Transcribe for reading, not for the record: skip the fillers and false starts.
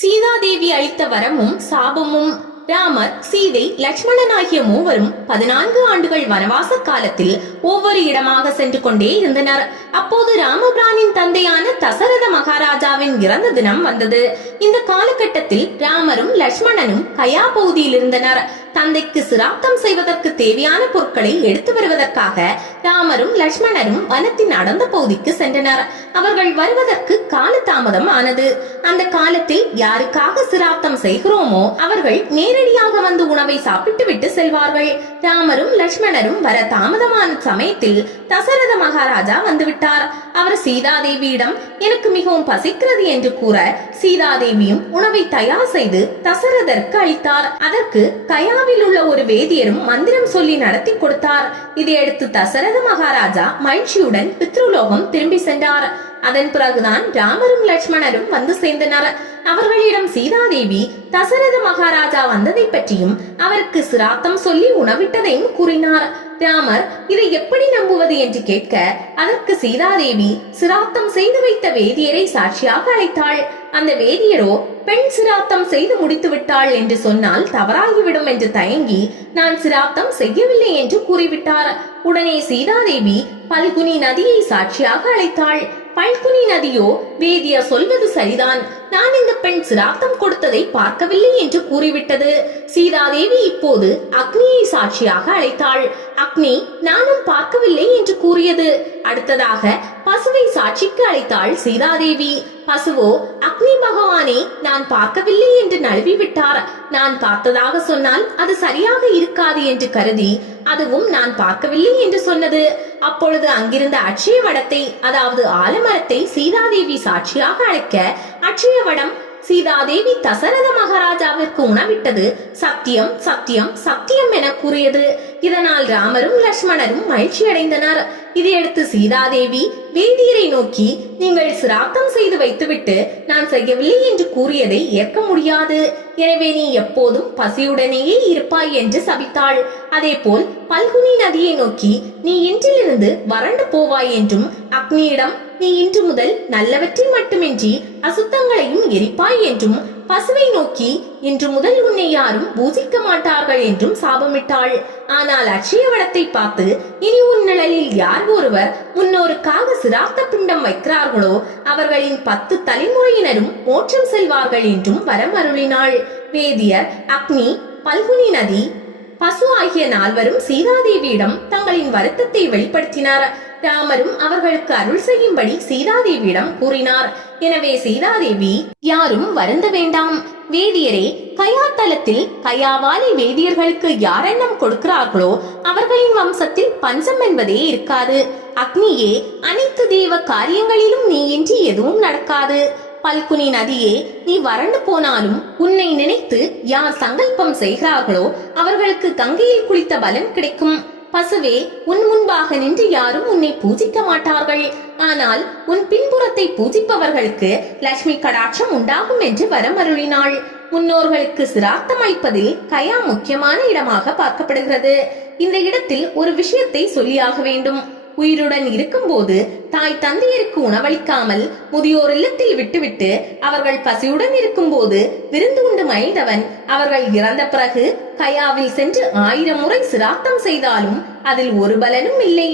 சீதாதேவி அளித்த வரமும் சாபமும். ராமர், சீதை, லட்சுமணன் ஆகிய மூவரும் 14 ஆண்டுகள் வனவாச காலத்தில் ஒவ்வொரு இடமாக சென்று கொண்டே இருந்தனர். அப்போது ராமபிரானின் தந்தையான தசரத மகாராஜாவின் இறந்த தினம் வந்தது. இந்த காலகட்டத்தில் ராமரும் லட்சுமணனும் கயா பகுதியில் இருந்தனர். தந்தைக்கு சிராத்தம் செய்வதற்கு தேவையான பொருட்களை எடுத்து வருவதற்காக ராமரும் லட்சுமணரும் வனத்தின் அடர்ந்த பகுதிக்கு சென்றனர். அவர்கள் வருவதற்கு கால தாமதம் ஆனது. அந்த காலத்தில் யாருக்காக சிராத்தம் செய்கிறோமோ அவர்கள் நேரடியாக வந்து உணவை சாப்பிட்டு விட்டு செல்வார்கள். ராமரும் லட்சுமணரும் வர தாமதமான சமயத்தில் தசரத மகாராஜா வந்துவிட்டார். அவர் சீதாதேவியிடம் எனக்கு மிகவும் பசிக்கிறது என்று கூற சீதாதேவியும் உணவை தயார் செய்து தசரதற்கு அளித்தார். அதற்கு கயாவில் உள்ள ஒரு வேதியரும் மந்திரம் சொல்லி நடத்தி கொடுத்தார். இதையடுத்து தசரத மகாராஜா மகிழ்ச்சியுடன் பித்ருலோகம் திரும்பி சென்றார். அதன் பிறகுதான் ராமரும் லட்சுமணரும் வந்து சேர்ந்தனர். அவர்களிடம் சீதாதேவி தசரத மகாராஜா வந்ததை பற்றியும் அவருக்கு சிராத்தம் சொல்லி உணவிட்டதையும் கூறினார். ராமர் இதை எப்படி நம்புவது என்று கேட்க அதற்கு சீதாதேவி சிராத்தம் செய்து வைத்த வேதியரை சாட்சியாக அழைத்தாள். அந்த வேதியரோ பெண் சிராத்தம் செய்து முடித்து விட்டாள் என்று சொன்னால் தவறாகிவிடும் என்று தயங்கி நான் சிராத்தம் செய்யவில்லை என்று கூறிவிட்டார். உடனே சீதாதேவி பல்குனி நதியை சாட்சியாக அழைத்தாள். பல்குனி நதியோ வேதியர் சொல்வது சரிதான், நான் இந்த பெண் சிராத்தம் கொடுத்ததை பார்க்கவில்லை என்று கூறிவிட்டது. சீதாதேவி இப்போது அக்னியை சாட்சியாக அழைத்தாள். அக்னி நானும் பார்க்கவில்லை என்று கூறியது. அடுத்ததாக பசுவை சாட்சிக்கு அழைத்தாள் சீதாதேவி. பசுவோ அக்னி பகவானே நான் பார்க்கவில்லை என்று நழுவி விட்டார். நான் பார்த்ததாக சொன்னால் அது சரியாக இருக்காது என்று கருதி அதுவும் நான் பார்க்கவில்லை என்று சொன்னது. அப்பொழுது அங்கிருந்த அட்சய வடத்தை, அதாவது ஆலமரத்தை சீதாதேவி சாட்சியாக அழைக்க அட்சய வடம் சீதாதேவி தசரத மகாராஜாவிற்கு உணவிட்டது சத்தியம் சத்தியம் சத்தியம் என கூறியது. இதனால் ராமரும் லட்சுமணரும் மகிழ்ச்சி அடைந்தனர். இதையடுத்து சீதாதேவி வேதியரை நோக்கி நீங்கள் சிராத்தம் செய்து வைத்துவிட்டு நான் செய்யவில்லை என்று கூறியதை ஏற்க முடியாது, எனவே நீ எப்போதும் பசியுடனேயே இருப்பாய் என்று சபித்தாள். அதே போல் பல்குனி நதியை நோக்கி நீ இன்றிலிருந்து வறண்டு போவாய் என்றும் அக்னியிடம் நீ இன்று முதல் நல்லவற்றை மட்டுமின்றி அசுத்தங்களையும் எரிப்பாய் என்றும் பசுவை நோக்கி இன்று முதல் உன்னை யாரும் பூஜிக்க மாட்டார்கள் என்றும் சாபமிட்டாள். ஆனால் அட்சயவடத்தை பார்த்து இனி உன் நிழலில் யார் ஒருவர் முன்னோருக்காக சிராத்த பிண்டம் வைக்கிறார்களோ அவர்களின் 10 தலைமுறையினரும் மோட்சம் செல்வார்கள் என்றும் வரம் அருளினாள். வேதியர், அக்னி, பல்குனி நதி, பசு ஆகிய 4வரும் சீதாதேவியிடம் தங்களின் வருத்தத்தை வெளிப்படுத்தினார். ராமரும் அவர்களுக்கு அருள் செய்யும்படி சீதாதேவியிடம் கூறினார். எனவே சீதாதேவி யாரும் வருந்த வேண்டாம், வேதியரே கயாத்தலத்தில் கயாவாலி வேதியர்களுக்கு யாரெண்ணம் கொடுக்கிறார்களோ அவர்களின் வம்சத்தில் பஞ்சம் என்பதே இருக்காது. அக்னியே அனைத்து தேவ காரியங்களிலும் நீ இன்றி எதுவும் நடக்காது. பல்குனி நதியே நீ வறண்டு போனாலும் உன்னை நினைத்து யார் சங்கல்பம் செய்கிறார்களோ அவர்களுக்கு கங்கையில் குளித்த பலன் கிடைக்கும். பசுவே உன் முன்பாக நின்று யாரும் உன்னை பூஜிக்க மாட்டார்கள், ஆனால் உன் பின்புறத்தை பூஜிப்பவர்களுக்கு லட்சுமி கடாட்சம் உண்டாகும் என்று வரம் அருளினாள். முன்னோர்களுக்கு சிராத்தம் அளிப்பதில் கயா முக்கியமான இடமாக பார்க்கப்படுகிறது. இந்த இடத்தில் ஒரு விஷயத்தை சொல்லியாக வேண்டும். உயிருடன் இருக்கும் போது தாய் தந்தையருக்கு உணவளிக்காமல் முதியோர் இல்லத்தில் விட்டுவிட்டு அவர்கள் பசியுடன் இருக்கும் போது விருந்து உண்டு மகிழ்ந்தவன் அவர்கள் இறந்த பிறகு கயாவில் சென்று 1000 முறை சிராத்தம் செய்தாலும் அதில் ஒரு பலனும் இல்லை.